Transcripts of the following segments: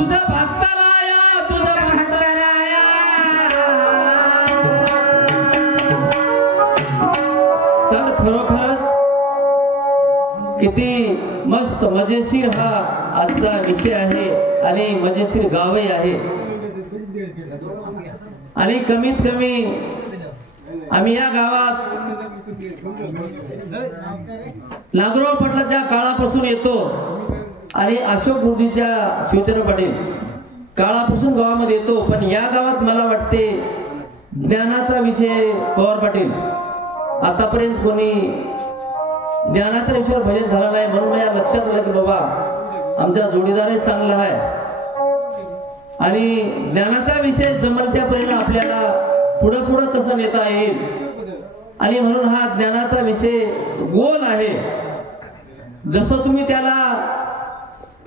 तुझं भक्तराया तुझं भक्तराया तर खरोखरच किती मस्त मजेशीर हा आजचा विषय आहे आणि मजेशीर गावही आहे. आणि कमीत कमी आम्ही या गावात नागरोळ पटलाच्या काळापासून येतो आणि अशोक गुरुजीच्या शिवचरण पाटील काळापासून गावामध्ये येतो. पण या गावात मला वाटते ज्ञानाचा विषय पवार पाटील आतापर्यंत कोणी ज्ञानाच्या विषयावर भजन झाला नाही. म्हणून माझ्या लक्षात आलं की बाबा आमचा जोडीदारही चांगला आहे आणि ज्ञानाचा विषय जमल त्यापर्यंत आपल्याला पुढं पुढं कसं नेता येईल. आणि म्हणून हा ज्ञानाचा विषय गोल आहे. जसं तुम्ही त्याला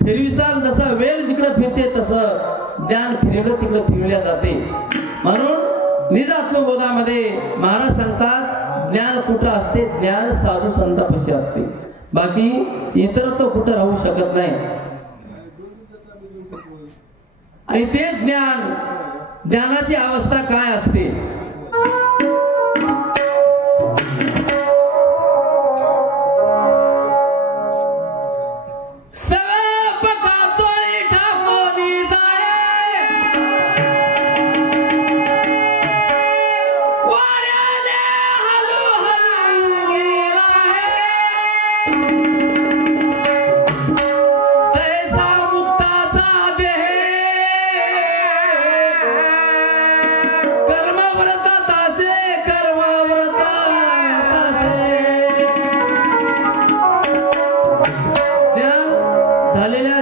फिरविसाल जसं वेळ जिकडे फिरते तसं ज्ञान फिरवलं तिकडे फिरवल्या जाते. म्हणून निज आत्मबोधामध्ये महाराज सांगतात ज्ञान कुठं असते, ज्ञान साधू संतापाशी असते, बाकी इतर तो कुठं राहू शकत नाही. आणि ते ज्ञानाची अवस्था काय असते.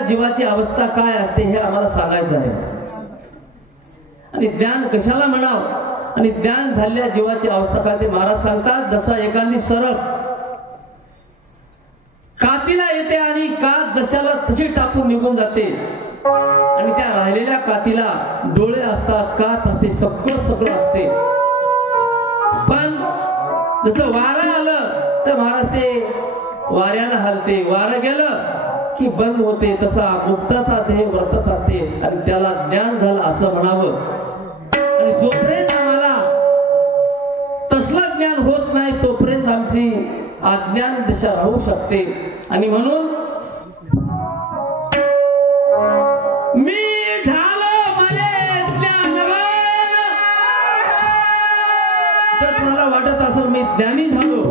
जीवाची अवस्था काय असते हे आम्हाला सांगायचं आहे. आणि ज्ञान कशाला म्हणावं आणि ज्ञान झालेल्या जीवाची अवस्था काय ते महाराज सांगतात. जसा एखादी सरप कातीला येते आणि कात जशाला तशी टाकून निघून जाते आणि त्या राहिलेल्या कातीला डोळे असतात, कात असते, सगळं असते. पण जसं वारं आलं तर महाराज ते वाऱ्यानं हलते, वारं गेलं की बंद होते. तसा मुक्ताचा देह वर्तत असते आणि त्याला ज्ञान झालं असं म्हणावं. आणि जोपर्यंत आम्हाला तसलं ज्ञान होत नाही तोपर्यंत आमची अज्ञान दिशा राहू शकते. आणि म्हणून मी झालो मले ज्ञानवान. जर तुम्हाला वाटत असेल मी ज्ञानी झालो,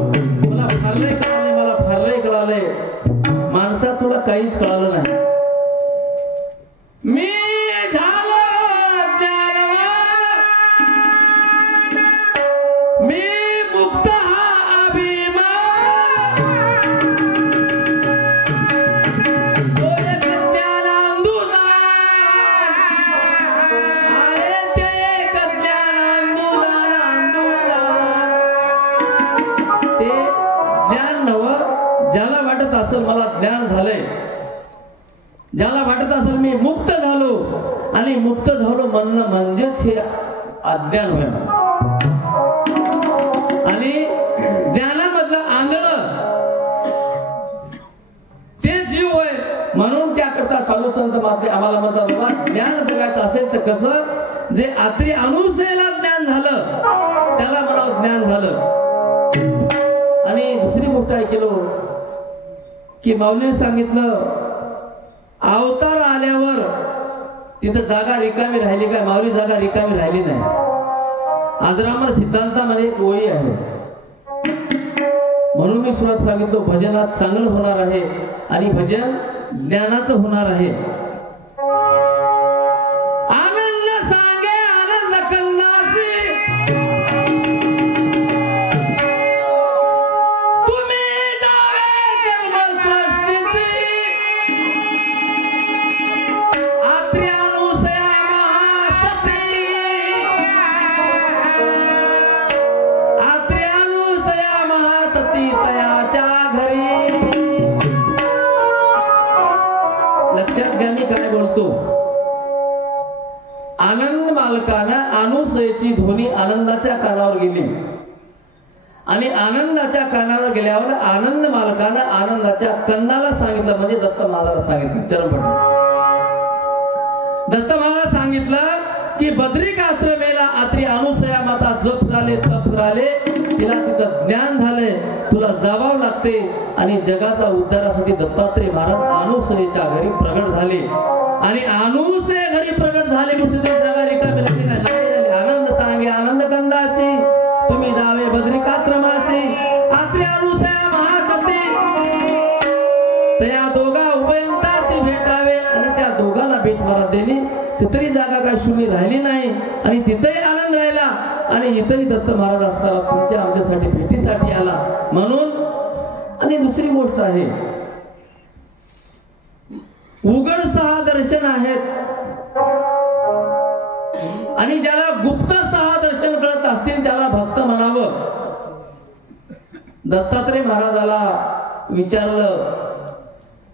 मला फारलंय कळालंय, मला फारलंय कळालंय, माणसा तुला काहीच कळालं नाही. मी झालो ज्ञानवान, मी मुक्त हा अभिमान, तो एक ज्ञानांदुजा, अरे ते एक ज्ञानांदुजा, ते ज्ञान नवं. ज्याला वाटत असेल मला ज्ञान झालंय, ज्याला वाटत असेल मी मुक्त झालो, आणि मुक्त झालो म्हणणं म्हणजेच हे अज्ञान होय. आणि ज्ञानामधलं आंधळं ते जीव होय. म्हणून त्याकरता साधू संत महात्मे आम्हाला म्हणतात बाबा ज्ञान बघायचं असेल तर कसं, जे आत्री अनुसेला ज्ञान झालं त्याला म्हणावं ज्ञान झालं. आणि दुसरी गोष्ट ऐकलो की माऊलीने सांगितलं अवतार आल्यावर तिथं जागा रिकामी राहिली काय? माऊली जागा रिकामी राहिली नाही. आजरामर सिद्धांतामध्ये एक ओळी आहे. म्हणून मी सुरुवात सांगितलं भजनात चांगलं होणार आहे आणि भजन ज्ञानाचं होणार आहे. आनंद सांगे आनंद कन्नासी, आनंद मालकानं अनुसयेची ध्वनी आनंदाच्या कानावर गेली आणि आनंदाच्या कानावर गेल्यावर आनंद मालकानं आनंदाच्या कन्नाला सांगितलं, म्हणजे दत्त महाराजाला सांगितलं चरणपट. दत्त महाराज सांगितलं की बद्रिकाश्रमेला आत्री अनुसया माता जप झाले तप झाले, तिला तिथं ज्ञान झाले, तुला जावावं लागते. आणि जगाचा उद्धारासाठी दत्तात्रय महाराज अनुसयेच्या घरी प्रगट झाले. आणि अनुसय घरी प्रगट झाले म्हणते ते जगा रिकामी लागते काय नाही. आनंद सांगे आनंद कंदाची, तुम्ही जावे बद्रिकाश्रमासी. आत्री अनुसया महासती त्या दोघा उभयंताची भेटावे. आणि त्या दोघांना भेट महाराज दिली. तिथेही जागा काय शून्य राहिली नाही आणि तिथेही आनंद राहिला. आणि इथेही दत्त महाराज असताना तुमच्या आमच्यासाठी भेटीसाठी आला म्हणून. आणि दुसरी गोष्ट आहे, उघड 6 दर्शन आहेत आणि ज्याला गुप्त 6 दर्शन कळत असतील त्याला भक्त म्हणावं. दत्तात्रय महाराजाला विचारलं,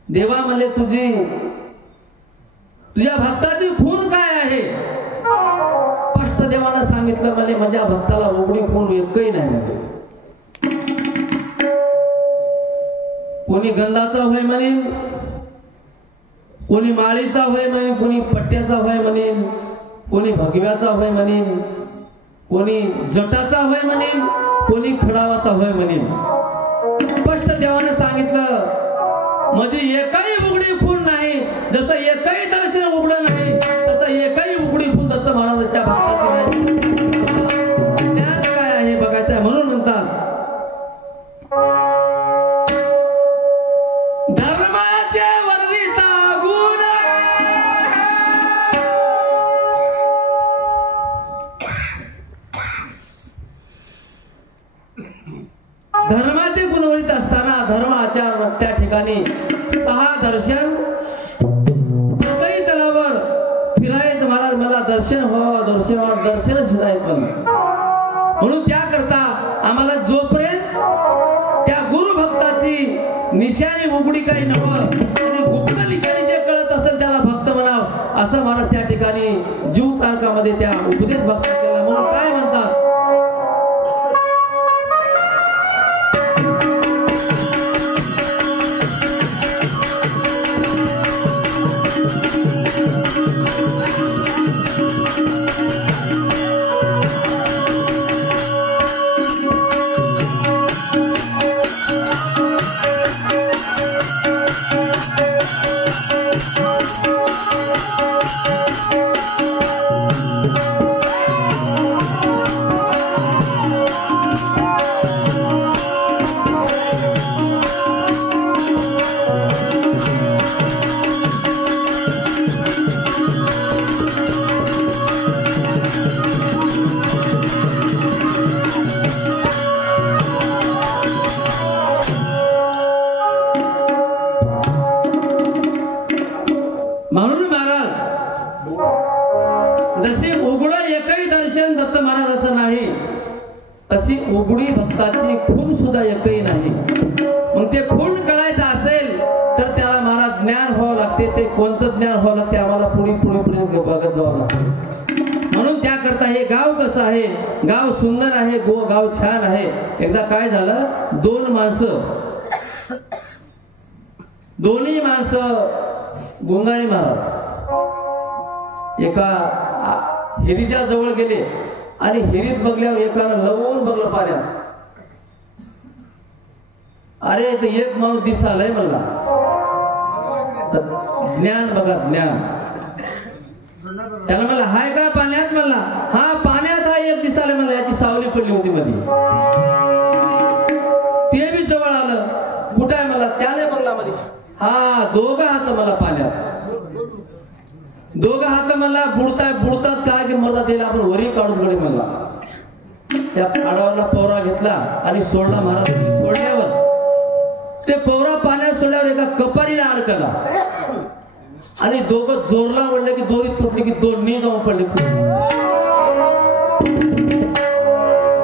देवा म्हणले तुझ्या भक्ताची खून काय आहे? स्पष्ट देवानं सांगितलं, मला माझ्या भक्ताला उघडी खून एकही नाही. कोणी गंधाचा होय म्हणेन, कोणी माळीचा होय म्हणेन, कोणी पट्ट्याचा होय म्हणेन, कोणी भगव्याचा होय म्हणेन, कोणी जटाचा होय म्हणेन, कोणी खडावाचा होय म्हणेन. स्पष्ट देवानं सांगितलं, म्हणजे एकही उघडी खून नाही. जसं एकही दर्शन उघडं नाही तसं एकही उघडी खून दत्त महाराजांच्या भक्ताची नाही. ज्ञान काय आहे बघायचं. म्हणून म्हणतात धर्माचे वर्णिता गुण, धर्माचे गुणवरित असताना धर्म आचार त्या ठिकाणी 6 दर्शन प्रत्येक तलावर फिरायत. महाराज मला दर्शन व्हावं, दर्शन व्हावं, दर्शनच फिरायत म्हणून त्याकरता आम्हाला जोपर्यंत त्या गुरु भक्ताची निशाणी उघडी काही नवं आणि गुप्त निशाणी जे कळत असेल त्याला भक्त म्हणावं असं महाराज त्या ठिकाणी जीव तारकामध्ये त्या उपदेश भक्त केला. म्हणून काय म्हणतात, उघडी भक्ताची खून सुद्धा एकही नाही. मग ते खून कळायचं असेल तर त्याला महाराज ज्ञान व्हावं लागते. ते कोणतं ज्ञान व्हावं लागते आम्हाला पुढे बघत जावं लागतं. म्हणून त्याकरता हे गाव कसं आहे, गाव सुंदर आहे, गाव छान आहे. एकदा काय झालं, 2 माणसं, दोन्ही माणसं गुंगारी महाराज एका हिरीच्या जवळ गेले आणि हिरीत बघल्यावर एकानं लवून बघलं पाण्यात. अरे तर एक माणूस दिसालाय मला. ज्ञान बघा, ज्ञान. त्याला मला हाय का पाण्यात? म्हणला हा पाण्यात हा एक दिसालाय मला. याची सावली पडली होती मध्ये. ते बी जवळ आलं. कुठं आहे मला? त्याने बघला मध्ये. हा दोघं हात मला पाण्यात. दोघं हात मला बुडतात काय की मरता त्याला आपण वरी काढून कडे म्हणला. त्या पाडावरला पवरा घेतला आणि सोडला महाराज. सोडल्यावर ते पवरा पाण्यात सोडल्यावर एका कपारीला अडकला आणि दोघं जोरला म्हणले की दोरी तुटली की दोन्ही जाऊन पडले.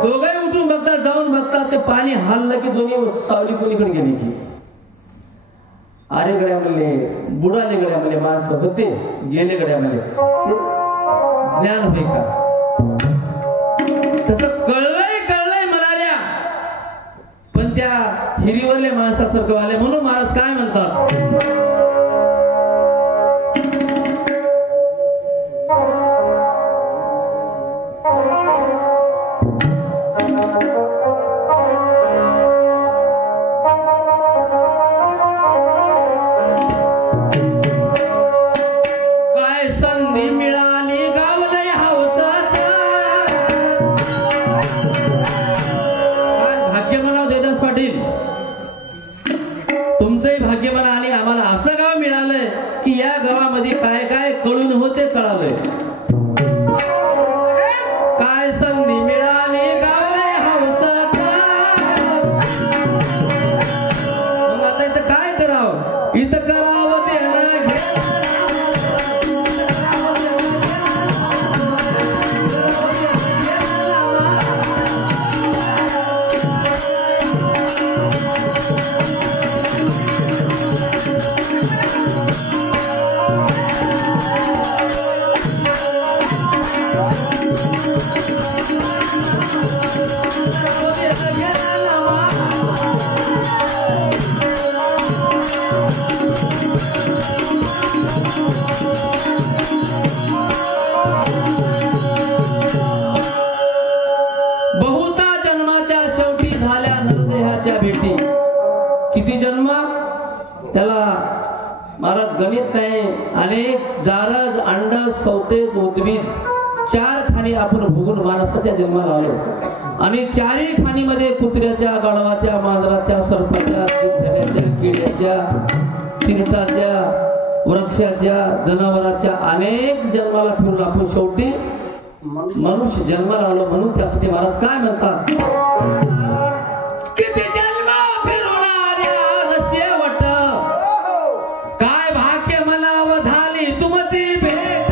दोघंही उठून बघतात, जाऊन बघतात ते पाणी हललं की दोन्ही सावली कोणीकडे गेली की. अरे गड्या म्हणले, बुडाले गड्या म्हणले, माणसं होते गेले गड्या म्हणले. ज्ञान होय का? तसं कळलंय म्हणाल्या, पण त्या हिरीवरले माणसासारखं आले. म्हणून महाराज काय म्हणतात, काळामध्ये काय काय कळून होते कळालंय. काय संधी मिळाली गावले हौसाचा. मग आता इथं काय करावं, इथं करावं ते किती जन्म त्याला महाराज गणित नाही. अनेक जारज अंडज सौतेज उद्वीज चार खाणी आपण भोगून माणसाच्या जन्माला आलो आणि चारही खाणीमध्ये कुत्र्याच्या, गाढवाच्या, मांजराच्या, सर्पाच्या, झिरझऱ्याच्या, किड्याच्या, चिरटाच्या, वृक्षाच्या, जनावराच्या अनेक जन्माला फिरून आपण शेवटी मनुष्य जन्माला आलो. म्हणून त्यासाठी महाराज काय म्हणतात, किती जन्म फिरून आल्या शेवट, काय भाग्य मनाव झाली तुमची भेट.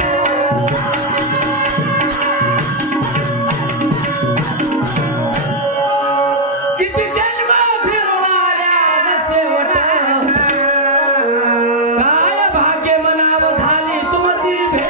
किती जन्म फिरून आल्या शेवट, काय भाग्य मनाव झाली तुमची भेट.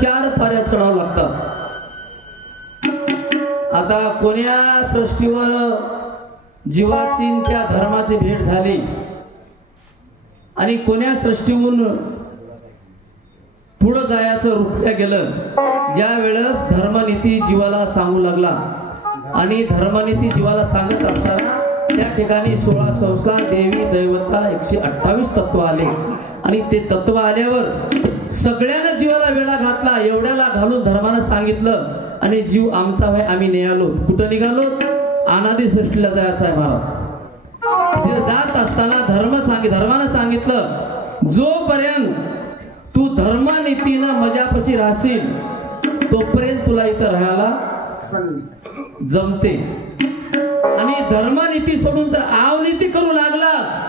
चार पाऱ्या चढावं लागतात. आता कोण्या सृष्टीवर जीवाची त्या धर्माची भेट झाली आणि कोण्या सृष्टीहून पुढं जायचं रुपया गेलं. ज्या वेळेस धर्मनीती जीवाला सांगू लागला आणि धर्मनीती जीवाला सांगत असताना त्या ठिकाणी 16 संस्कार, देवी, दैवता, 128 तत्व आले आणि ते तत्व आल्यावर सगळ्यांना जीवाला वेळा घातला. एवढ्याला घालून धर्मानं सांगितलं आणि जीव आमचा आहे, आम्ही निघालो. कुठं निघालो? अनादी सृष्टीला जायचं आहे महाराज. तिथे जात असताना धर्मानं सांगितलं, जोपर्यंत तू धर्मनीतीनं मजापाशी राहशील तोपर्यंत तुला इथं राहायला जमते आणि धर्मनीती सोडून तर आवनीती करू लागलास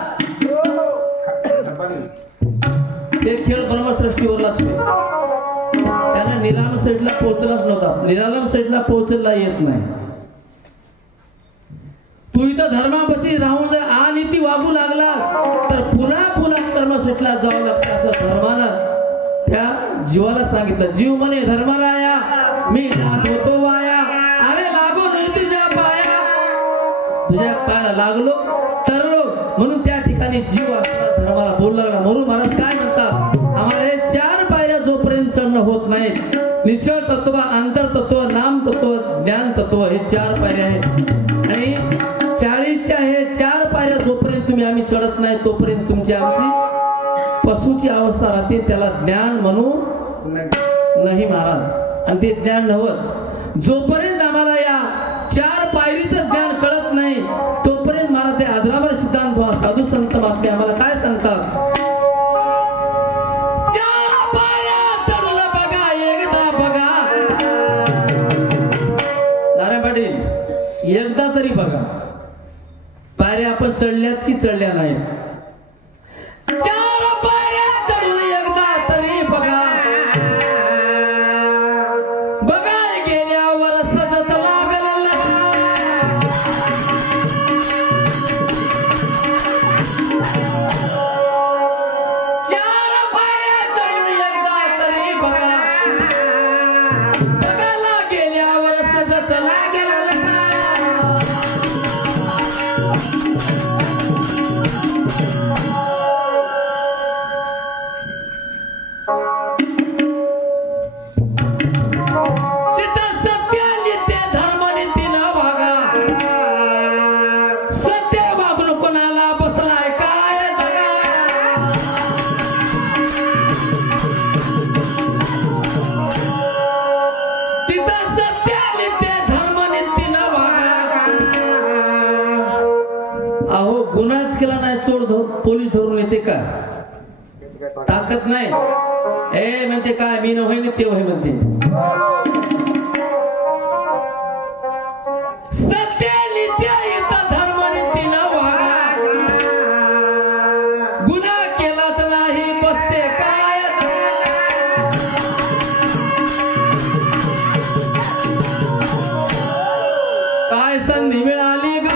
ते खेळ ब्रह्मसृष्टीवरलाच खेळ. त्याला निराम साईडला पोहोचलाच नव्हता. निरालम साईडला पोहोचला येत नाही. तू इथं धर्मापाशी राहून जर अनिती वागू लागला तर पुन्हा कर्मसेटला जावं लागतं असं धर्मानं त्या जीवाला सांगितलं. जीव म्हणे धर्मराया मी जात होतो वाया, अरे लागो नाही तुझ्या पाया. तुझ्या पायाला लागलो तरलो म्हणून त्या ठिकाणी जीव आपला धर्माला बोलला लागला. म्हणून महाराज काय म्हणतात, आम्हाला 4 पायऱ्या जोपर्यंत चढणं होत नाही, निश्चळ तत्व, आंतर तत्व, नाम तत्व, ज्ञान तत्व, हे 4 पायऱ्या आहेत. आणि 40च्या हे 4 पायऱ्या जोपर्यंत आम्ही चढत नाही तोपर्यंत तुमची आमची पशुची अवस्था राहते. त्याला ज्ञान म्हणू नाही महाराज. आणि ते ज्ञान नव्हच. जोपर्यंत आम्हाला या 4 पायरीच महात्मे आम्हाला काय सांगतात? चार पाया चढून बघा, एकदा बघा. नारायण पाटील, एकदा तरी बघा पायऱ्या आपण चढल्यात की चढल्या नाही. चार पायऱ्या चढून एकदा तरी बघा. बघा गेल्यावर सजत लागल. चार पायऱ्या चढून एकदा तरी बघा. बघायला गेल्यावर सजत लागल. गुन्हाच केला नाही, चोर पोलीस धरून येते का? ताकद नाही. ए म्हणते काय मी न होय ना ते होय म्हणते. सत्य नित्य इथं धर्म नीतीनं वागा. गुन्हा केलाच नाही बसते काय? काय संधी मिळाली ग?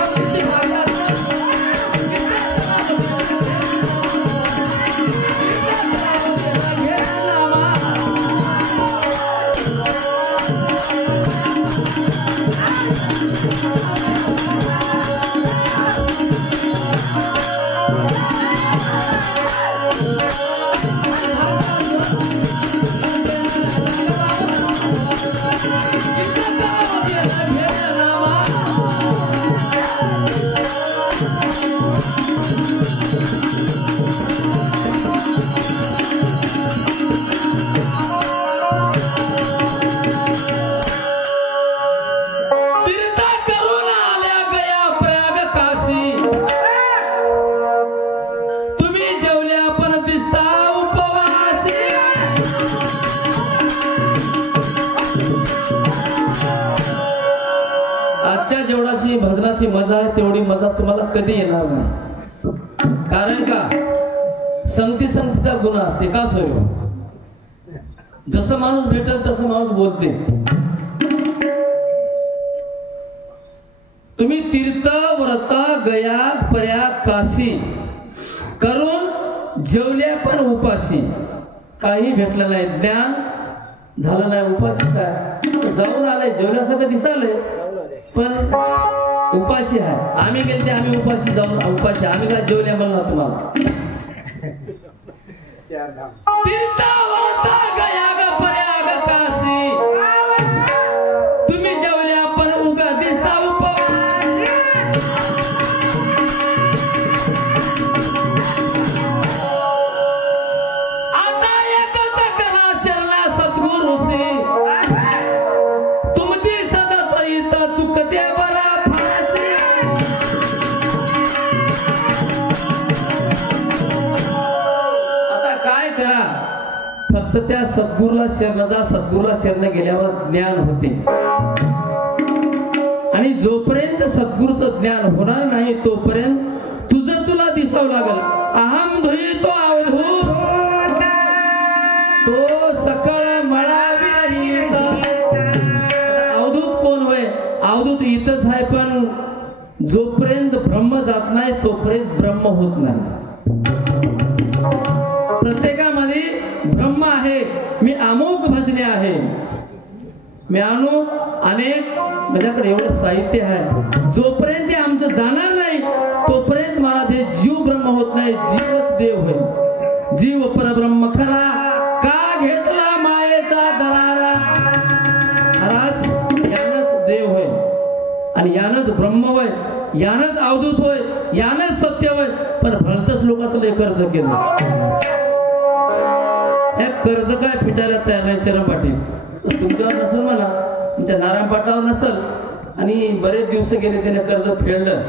आजच्या जेवढाची भजनाची मजा आहे तेवढी मजा तुम्हाला कधी येणार नाही. कारण का संगती संगतीचा गुन्हा असते का सोय. जसं माणूस भेटल तसं माणूस बोलते. तुम्ही तीर्थ व्रत गया पर्या काशी करून जेवल्या पण उपाशी. काही भेटलं नाही, ज्ञान झालं नाही, उपाशीच आहे. जाऊन आलंय, जेवल्यासारखं दिसालंय पण उपाशी आहे. आम्ही गेलते, आम्ही उपाशी जाऊन उपाशी. आम्ही काय जेवल्या म्हणला तुम्हाला. तुम्ही जेवल्या पण उगा दिसता आता एकच करा शरणा सद्गुरुसी. तुमची सदाच इथं चुकते बरा फाशी. आता काय करा, फक्त त्या सद्गुरूला शरण जा. सद्गुरूला शरण गेल्यावर ज्ञान होते. आणि जोपर्यंत सद्गुरूचं ज्ञान होणार नाही तोपर्यंत तुझं तुला दिसावं लागल. अहम धुई तो अवधूत, तो सकळ मळाविरहित. अवधूत कोण होय? अवधूत इथंच आहे, पण जोपर्यंत ब्रह्म जात नाही तोपर्यंत ब्रह्म होत नाही. प्रत्येकामध्ये ब्रह्म आहे. मी अमुक भजने आहे, मी अनेक माझ्याकडे एवढं साहित्य आहे. जोपर्यंत ते आमचं जाणार नाही तोपर्यंत मला ते जीव ब्रह्म होत नाही. जीवच देव होईल. जीव परब्रह्म खरा का घेतला मायेचा दरारा. महाराज यानच देव होय आणि यानच ब्रह्म होय, यानच अवधूत होय, यानच सत्य होय. पण भलतच लोकांचं लय कर्ज केलं. या कर्ज काय फिटायला तयार नाही. चरण पाटील तुमच्यावर नसेल म्हणा, तुमच्या नारायण पाटावर नसेल आणि बरेच दिवस गेले त्याने कर्ज फेडलं.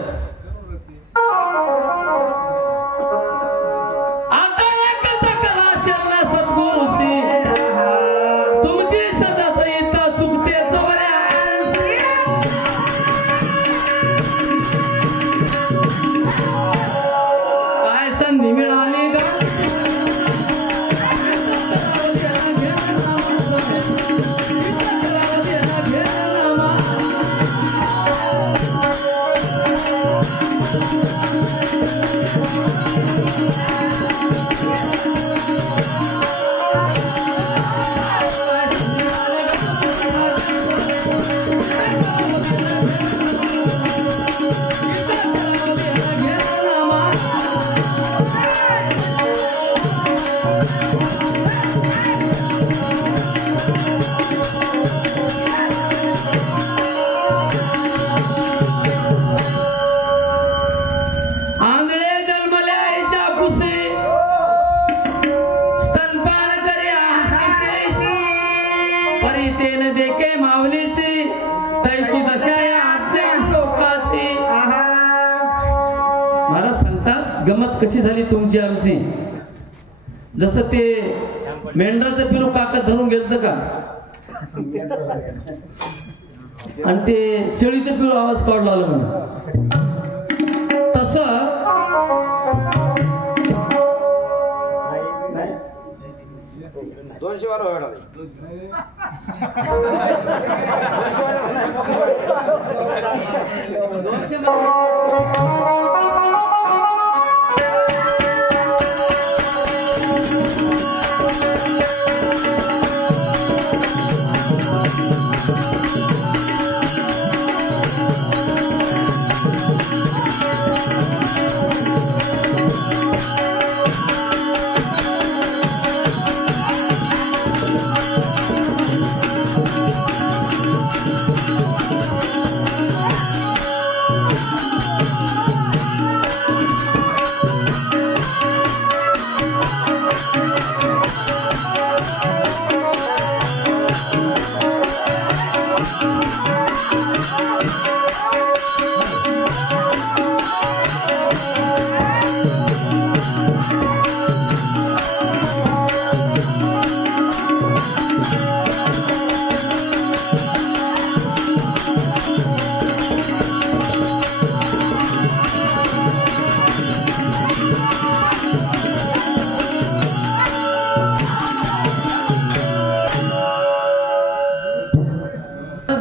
गमत कशी झाली तुमची आमची. जसं ते मेंढराचं पिलू काका धरून गेलं का आणि ते शेळीचं पिलू आवाज काढला आलं म्हणून, तसं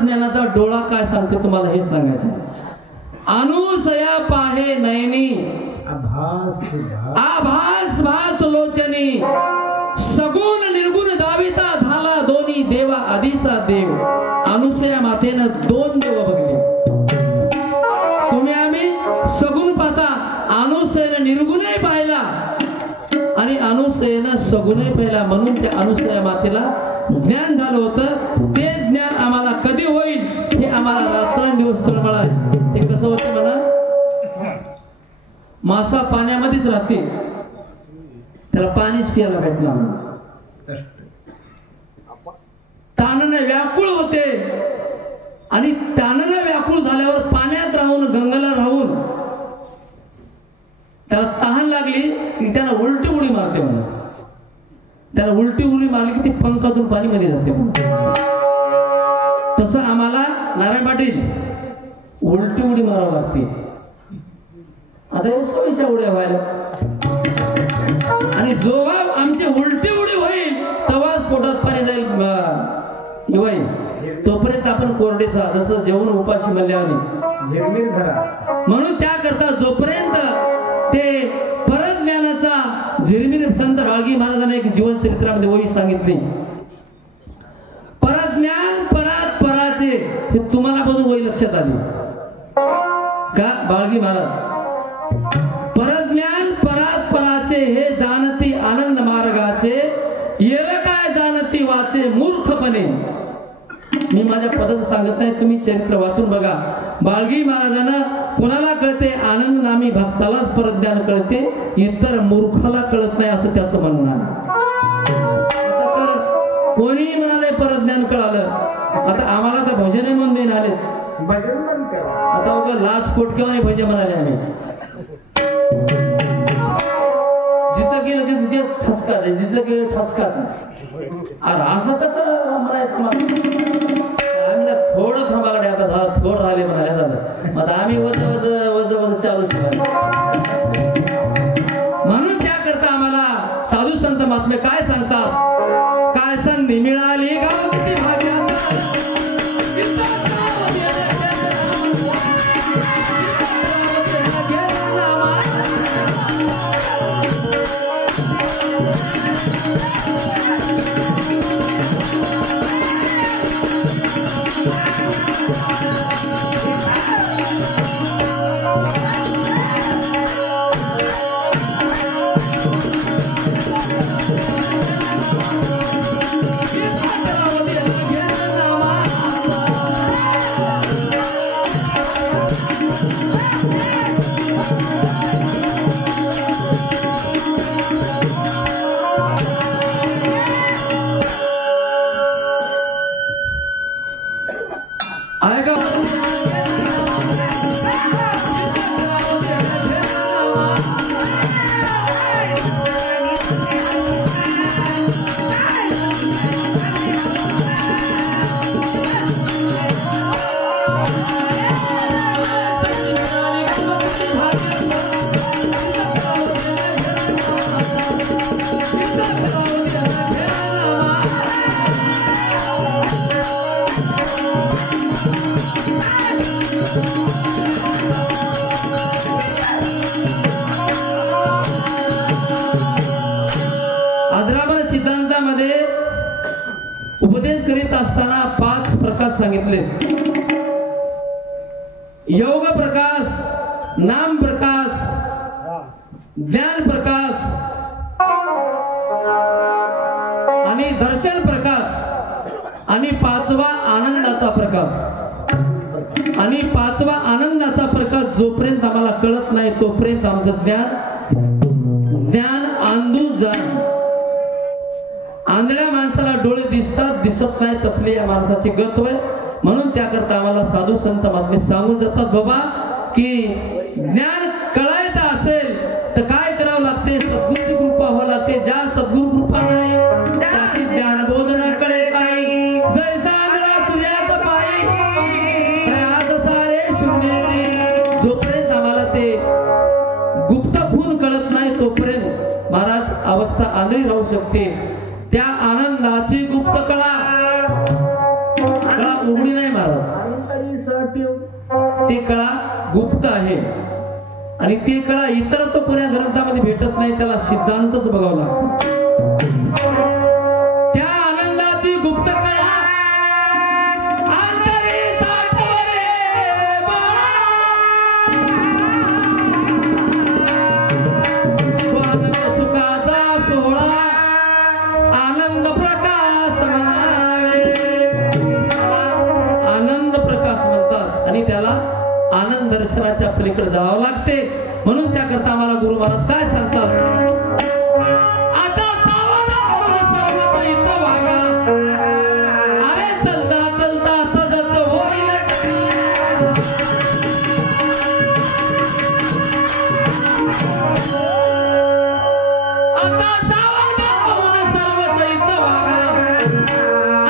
ज्ञानाचा डोळा काय सांगते तुम्हाला हे सांगायचं. अनुसया पाहे नयनी आभास भास लोचनी सगुण निर्गुण दाविता झाला दोन्ही देवा आधीचा देव. अनुसया मातेनं दोन देव बघले. तुम्ही आम्ही सगुण पाहता, अनुसयेनं निर्गुणही पाहिला आणि अनुसयेनं सगुणही पाहिला. म्हणून त्या अनुसया मातेला ज्ञान झालं होतं. ते ज्ञान आम्हाला कधी होईल हे आम्हाला रात्रंदिवस तळमळ आहे. ते कसं होतं म्हणा, मासा पाण्यामध्येच राहते, त्याला पाणीच प्यायला भेटणार. ताणाने व्याकुळ होते आणि ताणाने व्याकुळ झाल्यावर पाण्यात राहून गंगाला राहून त्याला तहान लागली की त्याला उलटी उडी मारते म्हणून. त्याला उलटी उडी मारली की ती पंखातून पाणी मध्ये जाते. तसं आम्हाला नारायण पाटील उलटी उडी मारावं लागते. आता हे सोयीच्या उड्या व्हायला आणि जेव्हा आमची उलटी उडी होईल तेव्हाच पोटात पाणी जाईल. तोपर्यंत आपण कोरडेसा जसं जेवण उपाशी म्हणल्याने. म्हणून त्याकरता जोपर्यंत ते परत ज्ञानाचा झिरमिर संत बाळगी महाराजांनी एक जीवन चरित्रामध्ये ओवी सांगितली. परज्ञान परात पराचे हे तुम्हाला बघून ओवी लक्षात आली का बाळगी महाराज. परज्ञान परात पराचे हे जानती आनंद मार्गाचे येर काय जानती वाचे मूर्खपणे. मी माझ्या पदाचं सांगत नाही, तुम्ही चरित्र वाचून बघा. बाळगी महाराजांना कोणाला कळते आनंद नामी भक्तालाच परज्ञान कळते, इतर मूर्खाला कळत नाही असं त्याचं म्हणणं आहे. आता तर कोणी म्हणाले परज्ञान कळालं. आता आम्हाला तर भजन म्हणून देऊन आले. आता उगा लाच कोटकेवाने भजन म्हणाले आम्ही. जिथं गेलं तिथे ठसकाच आहे, जिथं गेलं ठसकाच आहे. अरे असं कसं म्हणायचं. थोडं थांबाकडे आता झालं, थोडं राहिले म्हणाले झालं. आता आम्ही वज वज वज वज चालू ठेवायला. म्हणून त्याकरता आम्हाला साधू संत महात्मे काय सांगतात, काय संधी मिळाली गावची भाग्यात आहे का. सांगितले. योग प्रकाश, नाम प्रकाश, ज्ञान प्रकाश आणि दर्शन प्रकाश आणि पाचवा आनंदाचा प्रकाश. आणि पाचवा आनंदाचा प्रकाश जोपर्यंत आम्हाला कळत नाही तोपर्यंत आमचं ज्ञान आंधू जाण. आंधळ्या माणसाला डोळे दिसतात, दिसत नाही तसली या माणसाची गत होय. म्हणून त्याकरता आम्हाला साधू संत महात्मे सांगून जातात बाबा की ज्ञान कळायचं असेल तर काय करावं लागते, सद्गुरूची कृपा व्हावं लागते. ज्या सद्गुरू कृपा नाही त्याची ज्ञान बोध न कळे काही. जैसा आंधळा सूर्याचं पायी आज सारे शून्याचे. जोपर्यंत आम्हाला ते गुप्त खून कळत नाही तोपर्यंत महाराज अवस्था आंधळी राहू शकते. त्या आनंदाची गुप्त कळा उघडी नाही महाराज. ते कळा गुप्त आहे आणि ते कळा इतर तो कोण्या ग्रंथामध्ये भेटत नाही. त्याला सिद्धांतच बघावं लागतं. त्या आनंदाची गुप्त कळा आनंद दर्शनाच्या पलीकडे जावं लागते. म्हणून त्याकरता आम्हाला गुरु महाराज काय सांगतात, आता सावध इथं वागा. अरे चलता चलता सजच होईल. आता सावध होऊन सर्वच इथं वागा.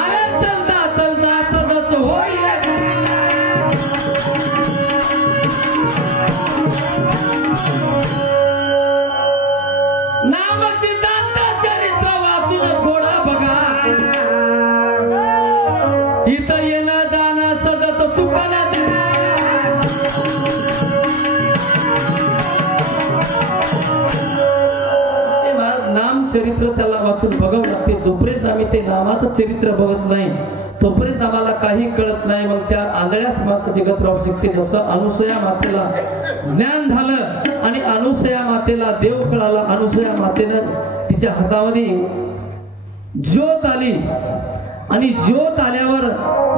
अरे चलता चलता सजच होईल. नाम सिद्धांत चरित्र वाचून थोडा बघा. इथं येणं जाणं सदत चुकायला नाम चरित्र त्याला वाचून बघावं लागते. जोपर्यंत आम्ही ते नामाचं चरित्र बघत नाही तोपर्यंत आम्हाला काही कळत नाही. मग त्या आंधळ्या समासाची गत राहू शकते. जसं अनुसया मातेला ज्ञान झालं आणि अनुसया मातेला देव कळाला. अनुसया मातेनं तिच्या हातामध्ये ज्योत आली आणि ज्योत आल्यावर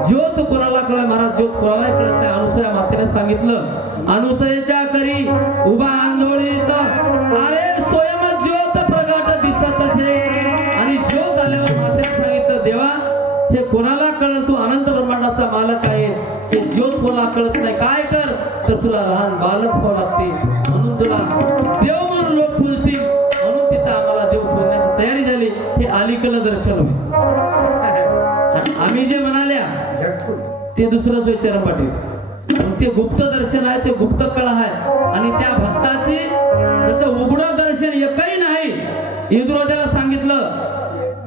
ज्योत कोणाला कळलं महाराज, ज्योत कोणाला कळत नाही. अनुसया मातेने सांगितलं अनुसयेच्या करी उभा आंधळीत अरे स्वयं ज्योत प्रगट दिसत असे. आणि ज्योत आल्यावर मातेने सांगितलं देवा हे कोणाला कळलं, तू अनंत ब्रह्मांडाचा मालक आहेस. हे ज्योत कोणाला कळत नाही. काय कर तर तुला लहान बालक व्हावं लागते. म्हणून तुला देव म्हणून लोक पूजतील. म्हणून तिथं आम्हाला देव पूजण्याची तयारी झाली. हे अलीकडलं दर्शन होईल. आम्ही जे म्हणाल्या ते दुसरंच विचार पाटील. ते गुप्त दर्शन आहे, ते गुप्त कळा आहे. आणि त्या भक्ताचे जसं उघडं दर्शन एकही नाही इंद्रोजाला सांगितलं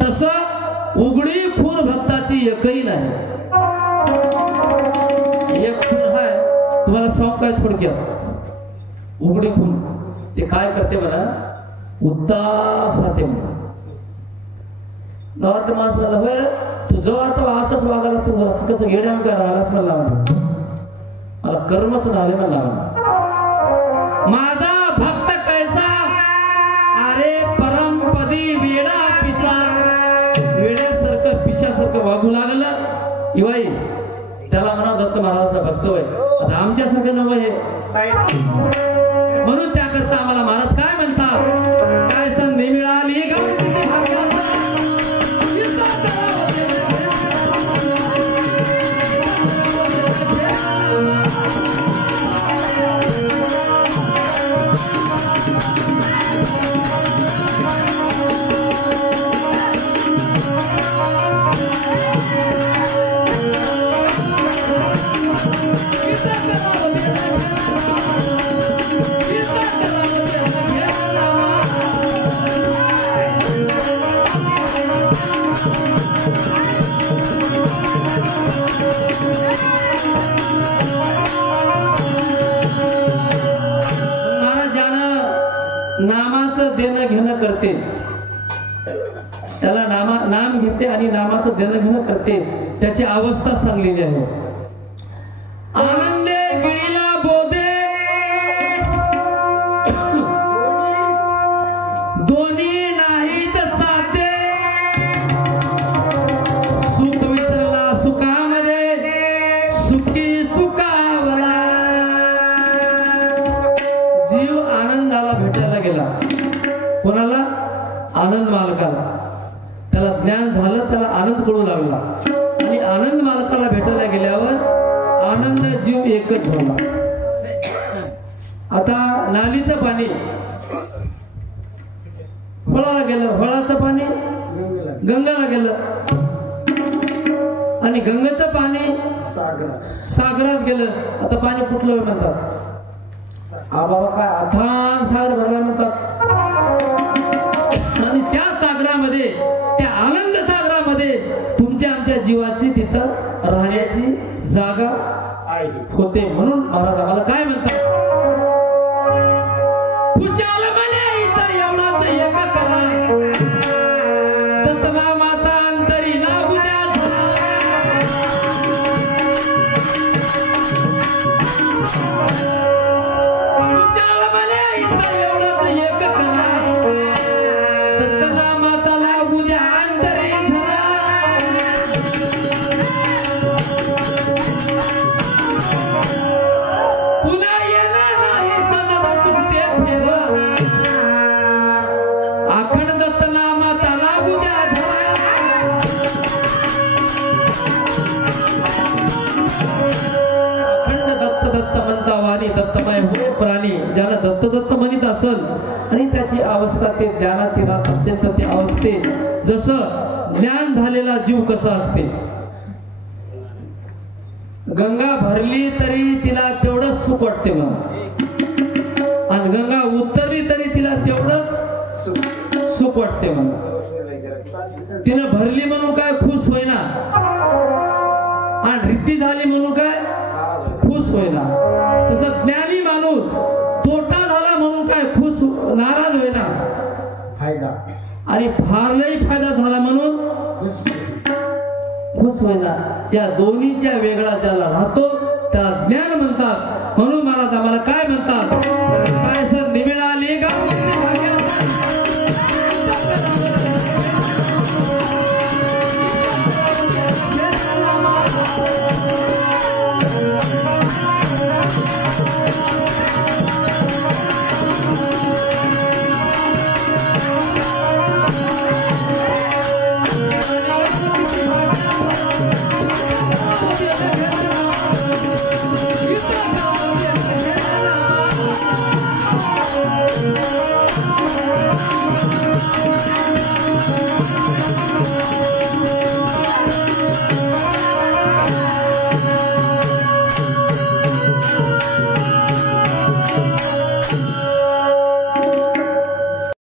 तसं उघडी खून भक्ताची एकही नाही. एक खून आहे तुम्हाला सांग काय थोडक्यात. उघडी खून ते काय करते म्हणा, उदास राहते म्हणा. मास मला होय तू जो आता असंच वागायला तू असं कसं घेड्या काय राहिलास मला मला कर्मच झाले मला. माझा भक्त कैसा अरे परमपदी वेडा पिसा. वेड्यासारखं पिशासारखं वागू लागलं इवाई त्याला म्हणा दत्त महाराजाचा भक्त होय. आता आमच्यासारखं नवं हे. म्हणून त्याकरता आम्हाला महाराज काय म्हणतात, काय संधी मिळाली नामाचं देणं घेणं करते. त्याला नाम घेते आणि नामाचं देणं घेणं करते. त्याची अवस्था सांगलेली आहे. आनंदे गिळीला बोधे दोन्ही नाहीत साधे, सुख विसरला सुखामध्ये सुखी सुखावला. जीव आनंदाला भेटायला गेला. कोणाला? आनंद मालकाला. त्याला ज्ञान झालं, त्याला आनंद कळू लागला आणि आनंद मालकाला भेटायला गेल्यावर आनंद जीव एकच झाला. आता नालीचं पाणी फळाला गेलं, फळाचं पाणी गंगाला गेलं आणि गंगेचं पाणी सागरात गेलं. आता पाणी कुठलं म्हणतात? हा बाबा काय अथांग सागर भरला म्हणतात. आणि त्या सागरामध्ये, त्या आनंद सागरामध्ये तुमच्या आमच्या जीवाची तिथं राहण्याची जागा होते. म्हणून महाराज आम्हाला काय म्हणतात? खुशाल मला इथं एवढाच एक करा, दत्तला माता अंतरी लागू द्या. खुशाल मला इथं एवढाच एक करा, दत्तला माता लागू द्या अंतरी धरा. पुन्हा येणार नाही सदा सुटते फेरा, अखंड दत्त नामाचा लागू द्या धरा. अखंड दत्त दत्त म्हणता वाणी दत्तमय होय प्राणी. ज्याला दत्त दत्त म्हणत असेल आणि त्याची अवस्था ते ज्ञानाची राहत असेल तर ते अवस्थेत जसं ज्ञान झालेला जीव कसा असते. गंगा भरली तरी तिला तेवढंच सुख वाटते म्हणा, आणि गंगा उतरली तरी तिला तेवढंच सुख वाटते म्हणा. तिनं भरली म्हणून काय खुश होईना, आणि रीती झाली म्हणून काय खुश होईना. तसं ज्ञानी माणूस तोटा झाला म्हणून काय खुश नाराज होईना, आणि फारही फायदा झाला म्हणून खुश होईना. या दोन्हीच्या वेगळा ज्याला राहतो त्याला ज्ञान म्हणतात. म्हणून महाराज आम्हाला काय